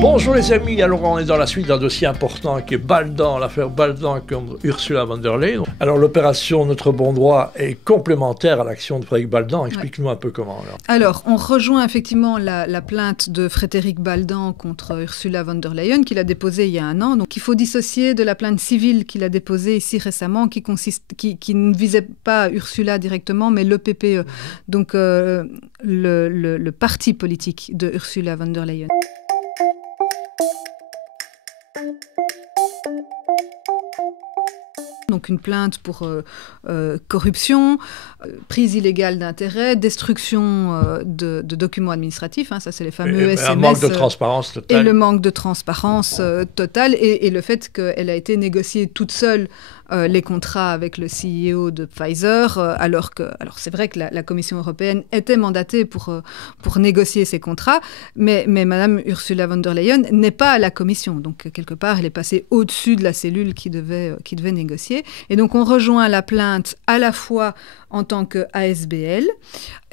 Bonjour les amis, alors on est dans la suite d'un dossier important qui est Baldan, l'affaire Baldan contre Ursula von der Leyen. Alors l'opération Notre Bon Droit est complémentaire à l'action de Frédéric Baldan, explique-nous un peu comment. Alors on rejoint effectivement la plainte de Frédéric Baldan contre Ursula von der Leyen qu'il a déposée il y a un an. Donc il faut dissocier de la plainte civile qu'il a déposée ici récemment qui ne visait pas Ursula directement mais le PPE, donc le parti politique de Ursula von der Leyen. Donc une plainte pour corruption, prise illégale d'intérêt, destruction de documents administratifs, ça c'est les fameux SMS. Un manque de transparence totale. Et le manque de transparence totale et le fait qu'elle a été négociée toute seule les contrats avec le CEO de Pfizer, alors c'est vrai que la Commission européenne était mandatée pour négocier ces contrats, mais Madame Ursula von der Leyen n'est pas à la Commission, donc quelque part elle est passée au-dessus de la cellule qui devait négocier. Et donc on rejoint la plainte à la fois en tant que ASBL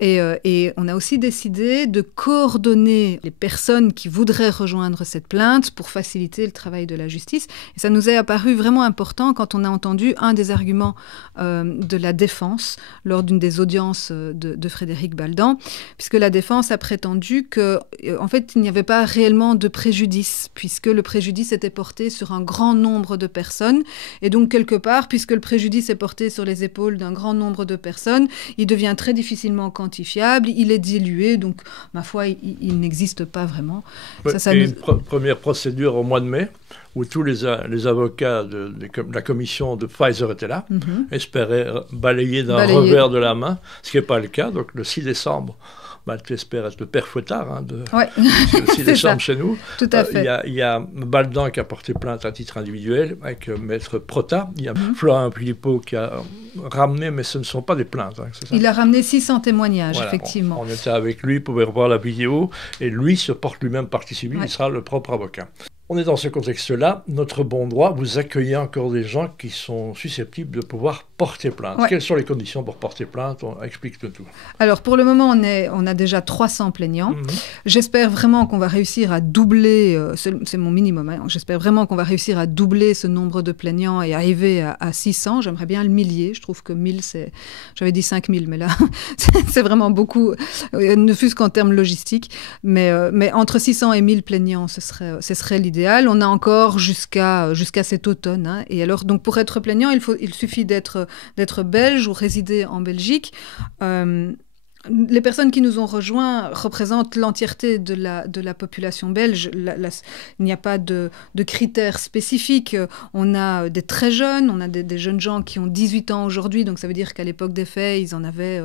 et on a aussi décidé de coordonner les personnes qui voudraient rejoindre cette plainte pour faciliter le travail de la justice. Et ça nous est apparu vraiment important quand on a entendu un des arguments de la défense lors d'une des audiences de Frédéric Baldan, puisque la défense a prétendu qu'en fait il n'y avait pas réellement de préjudice, puisque le préjudice était porté sur un grand nombre de personnes. Et donc quelque part, puisque le préjudice est porté sur les épaules d'un grand nombre de personnes, il devient très difficilement quantifiable, il est dilué, donc ma foi, il n'existe pas vraiment. Une première procédure au mois de mai, où tous les avocats de la commission de Pfizer étaient là, espéraient balayer d'un revers de la main, ce qui n'est pas le cas. Donc le 6 décembre, tu espères être le père Fouettard le 6 décembre chez nous. Tout à fait. Il y a Baldan qui a porté plainte à titre individuel avec Maître Prota. Il y a Florent Philippot qui a ramené, mais ce ne sont pas des plaintes. C'est ça? Il a ramené 600 témoignages, voilà, effectivement. On était avec lui, vous pouvez revoir la vidéo, et lui se porte lui-même partie civile, il sera le propre avocat. On est dans ce contexte-là, Notre Bon Droit, vous accueillez encore des gens qui sont susceptibles de pouvoir porter plainte. Quelles sont les conditions pour porter plainte? Explique-nous tout. Alors pour le moment, on a déjà 300 plaignants. J'espère vraiment qu'on va réussir à doubler, c'est mon minimum, j'espère vraiment qu'on va réussir à doubler ce nombre de plaignants et arriver à 600. J'aimerais bien le millier, je trouve que 1000, j'avais dit 5000, mais là, c'est vraiment beaucoup, ne fût-ce qu'en termes logistiques. Mais entre 600 et 1000 plaignants, ce serait l'idée. On a encore jusqu'à cet automne. Et alors, donc, pour être plaignant, il suffit d'être belge ou résider en Belgique. Les personnes qui nous ont rejoints représentent l'entièreté de la population belge. Il n'y a pas de critères spécifiques. On a des très jeunes, on a des jeunes gens qui ont 18 ans aujourd'hui, donc ça veut dire qu'à l'époque des faits, ils en avaient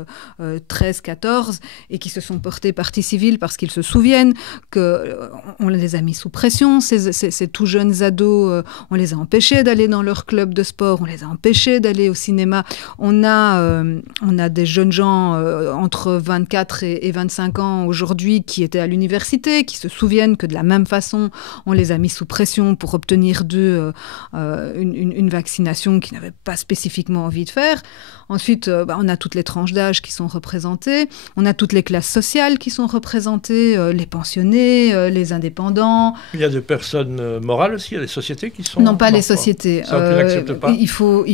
13, 14, et qui se sont portés partie civile parce qu'ils se souviennent qu'on les a mis sous pression, ces tout jeunes ados, on les a empêchés d'aller dans leur club de sport, on les a empêchés d'aller au cinéma. On a des jeunes gens entre 24 et 25 ans aujourd'hui qui étaient à l'université, qui se souviennent que de la même façon, on les a mis sous pression pour obtenir d'eux une vaccination qu'ils n'avaient pas spécifiquement envie de faire. Ensuite, on a toutes les tranches d'âge qui sont représentées, on a toutes les classes sociales qui sont représentées, les pensionnés, les indépendants. Il y a des personnes morales aussi, il y a des sociétés qui sont... Non, pas les sociétés. Ça, tu n'acceptes pas? Il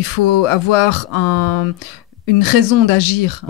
faut avoir une raison d'agir.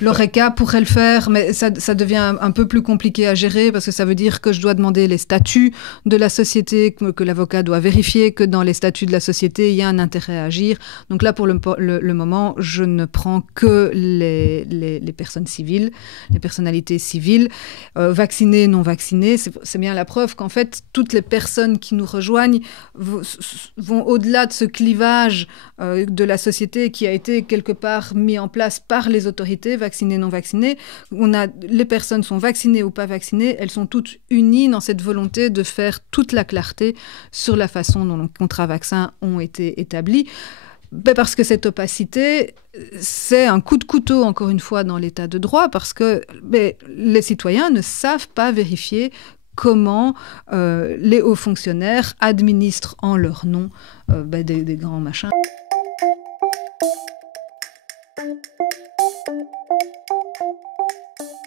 L'ORECA pourrait le faire, mais ça devient un peu plus compliqué à gérer parce que ça veut dire que je dois demander les statuts de la société, que l'avocat doit vérifier que dans les statuts de la société, il y a un intérêt à agir. Donc là, pour le moment, je ne prends que les personnes civiles, les personnalités civiles, vaccinées, non vaccinées. C'est bien la preuve qu'en fait, toutes les personnes qui nous rejoignent vont au-delà de ce clivage de la société qui a été quelque part mis en place par les autorités, vaccinées, non vaccinées. Les personnes sont vaccinées ou pas vaccinées, elles sont toutes unies dans cette volonté de faire toute la clarté sur la façon dont les contrats vaccins ont été établis. Parce que cette opacité, c'est un coup de couteau, encore une fois, dans l'état de droit, parce que les citoyens ne savent pas vérifier comment les hauts fonctionnaires administrent en leur nom des grands machins.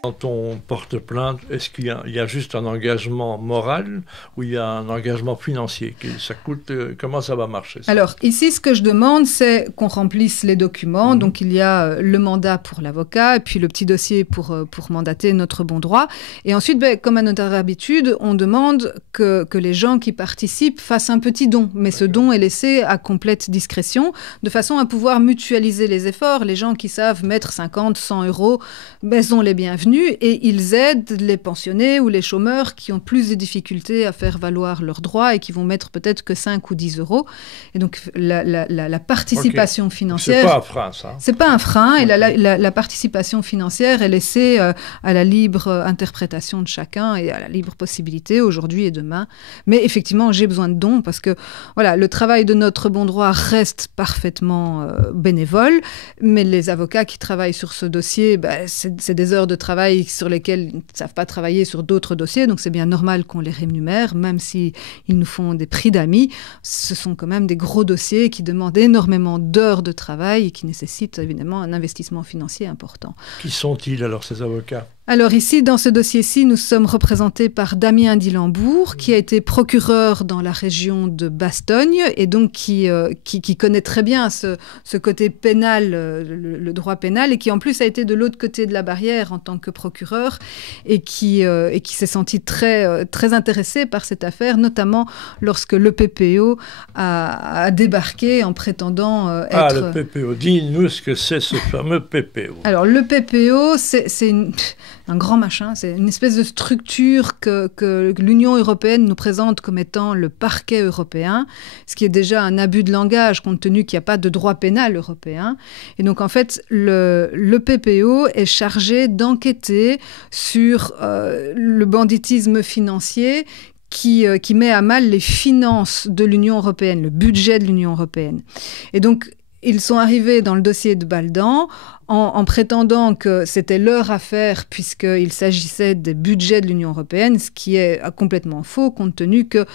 Quand on porte plainte, est-ce qu'il y a juste un engagement moral ou il y a un engagement financier? Ça coûte, comment ça va marcher ça? Alors ici, ce que je demande, c'est qu'on remplisse les documents. Donc il y a le mandat pour l'avocat et puis le petit dossier pour mandater notre bon droit. Et ensuite, comme à notre habitude, on demande que les gens qui participent fassent un petit don. Mais ce don est laissé à complète discrétion, de façon à pouvoir mutualiser les efforts. Les gens qui savent mettre 50, 100 euros, sont les bienvenus. Et ils aident les pensionnés ou les chômeurs qui ont plus de difficultés à faire valoir leurs droits et qui vont mettre peut-être que 5 ou 10 euros. Et donc, la participation financière... C'est pas un frein, ça. C'est pas un frein. Et la participation financière est laissée à la libre interprétation de chacun et à la libre possibilité aujourd'hui et demain. Mais effectivement, j'ai besoin de dons parce que voilà, le travail de notre bon droit reste parfaitement bénévole. Mais les avocats qui travaillent sur ce dossier, c'est des heures de travail sur lesquels ils ne savent pas travailler sur d'autres dossiers, donc c'est bien normal qu'on les rémunère, même s'ils nous font des prix d'amis. Ce sont quand même des gros dossiers qui demandent énormément d'heures de travail et qui nécessitent évidemment un investissement financier important. Qui sont-ils alors, ces avocats ? Alors ici, dans ce dossier-ci, nous sommes représentés par Damien Dillembourg, qui a été procureur dans la région de Bastogne et donc qui connaît très bien ce côté pénal, le droit pénal, et qui en plus a été de l'autre côté de la barrière en tant que procureur et qui s'est senti très, très intéressé par cette affaire, notamment lorsque le PPO a débarqué en prétendant être... Ah, le PPO, dis-nous ce que c'est ce fameux PPO. Alors le PPO, c'est un grand machin, c'est une espèce de structure que l'Union européenne nous présente comme étant le parquet européen, ce qui est déjà un abus de langage compte tenu qu'il n'y a pas de droit pénal européen. Et donc en fait, le PPO est chargé d'enquêter sur le banditisme financier qui met à mal les finances de l'Union européenne, le budget de l'Union européenne. Et donc, ils sont arrivés dans le dossier de Baldan en prétendant que c'était leur affaire puisqu'il s'agissait des budgets de l'Union européenne, ce qui est complètement faux compte tenu que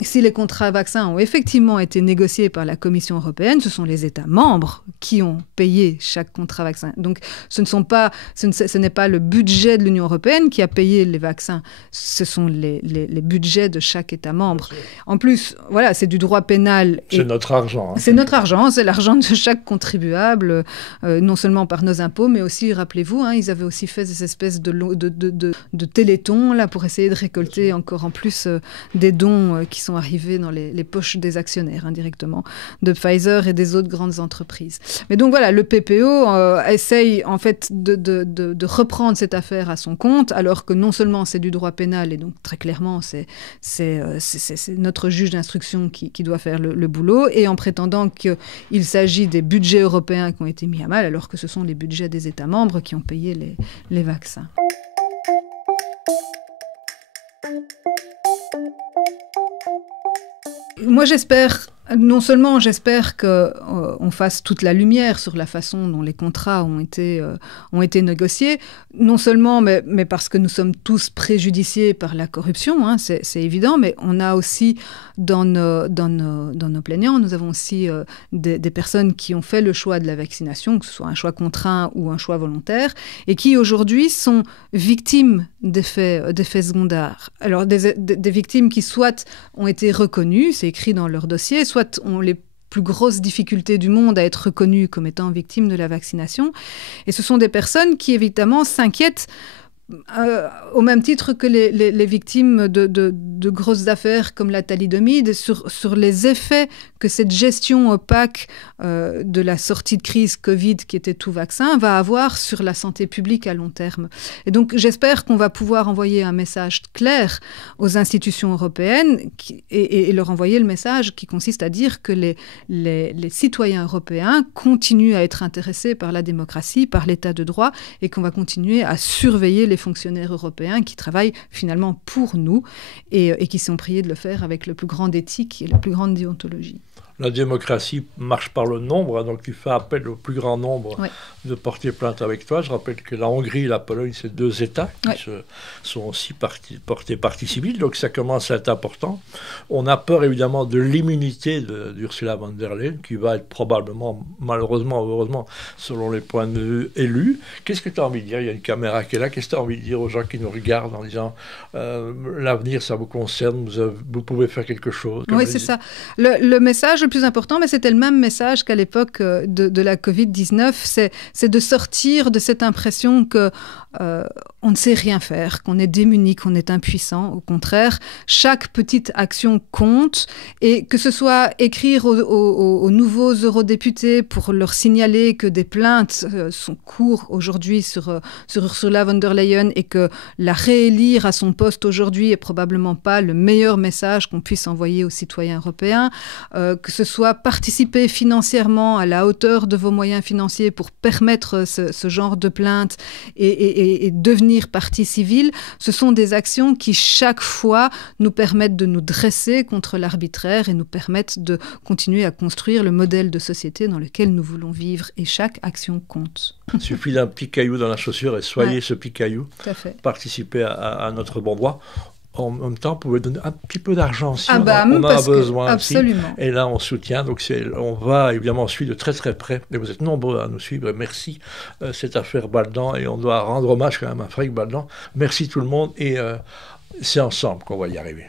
si les contrats vaccins ont effectivement été négociés par la Commission européenne, ce sont les États membres qui ont payé chaque contrat vaccin. Donc ce n'est pas le budget de l'Union européenne qui a payé les vaccins, ce sont les budgets de chaque État membre. En plus, voilà, c'est du droit pénal. C'est notre argent. Hein. C'est notre argent, c'est l'argent de chaque contribuable, non seulement par nos impôts, mais aussi, rappelez-vous, ils avaient aussi fait des espèces de télétons là, pour essayer de récolter encore en plus des dons qui sont arrivés dans les poches des actionnaires indirectement, de Pfizer et des autres grandes entreprises. Mais donc voilà, le PPO essaye en fait de reprendre cette affaire à son compte, alors que non seulement c'est du droit pénal, et donc très clairement c'est notre juge d'instruction qui doit faire le boulot, et en prétendant qu'il s'agit des budgets européens qui ont été mis à mal, alors que ce sont les budgets des États membres qui ont payé les vaccins. Moi, non seulement j'espère qu'on fasse toute la lumière sur la façon dont les contrats ont été négociés, non seulement, mais parce que nous sommes tous préjudiciés par la corruption, c'est évident, mais on a aussi dans nos plaignants, nous avons aussi des personnes qui ont fait le choix de la vaccination, que ce soit un choix contraint ou un choix volontaire, et qui aujourd'hui sont victimes d'effets secondaires. Alors des victimes qui soit ont été reconnues, c'est écrit dans leur dossier, soit ont les plus grosses difficultés du monde à être reconnues comme étant victimes de la vaccination. Et ce sont des personnes qui, évidemment, s'inquiètent au même titre que les victimes de grosses affaires comme la thalidomide, sur les effets que cette gestion opaque de la sortie de crise Covid, qui était tout vaccin, va avoir sur la santé publique à long terme. Et donc j'espère qu'on va pouvoir envoyer un message clair aux institutions européennes et leur envoyer le message qui consiste à dire que les citoyens européens continuent à être intéressés par la démocratie, par l'état de droit, et qu'on va continuer à surveiller les fonctionnaires européens qui travaillent finalement pour nous et qui sont priés de le faire avec le plus grand éthique et la plus grande déontologie. La démocratie marche par le nombre, hein, donc tu fais appel au plus grand nombre de porter plainte avec toi. Je rappelle que la Hongrie et la Pologne, c'est 2 États qui sont aussi portés partie civile, donc ça commence à être important. On a peur évidemment de l'immunité d'Ursula von der Leyen, qui va être probablement, malheureusement ou heureusement, selon les points de vue élus. Qu'est-ce que tu as envie de dire? Il y a une caméra qui est là. Qu'est-ce que tu as envie de dire aux gens qui nous regardent en disant l'avenir, ça vous concerne, vous pouvez faire quelque chose? Oui, c'est ça. Le message le plus important, mais c'était le même message qu'à l'époque de la Covid-19, c'est de sortir de cette impression que on ne sait rien faire, qu'on est démuni, qu'on est impuissant. Au contraire, chaque petite action compte, et que ce soit écrire aux nouveaux eurodéputés pour leur signaler que des plaintes sont cours aujourd'hui sur Ursula von der Leyen, et que la réélire à son poste aujourd'hui est probablement pas le meilleur message qu'on puisse envoyer aux citoyens européens, que ce soit participer financièrement à la hauteur de vos moyens financiers pour permettre ce genre de plainte et devenir partie civile. Ce sont des actions qui chaque fois nous permettent de nous dresser contre l'arbitraire et nous permettent de continuer à construire le modèle de société dans lequel nous voulons vivre, et chaque action compte. Il suffit d'un petit caillou dans la chaussure et soyez ce petit caillou. Participez à notre bon droit. En même temps, vous pouvez donner un petit peu d'argent si on en a besoin. Absolument. Aussi. Et là, on soutient. Donc, on va évidemment suivre de très très près. Et vous êtes nombreux à nous suivre. Merci cette affaire Baldan. Et on doit rendre hommage quand même à Frédéric Baldan. Merci tout le monde. Et c'est ensemble qu'on va y arriver.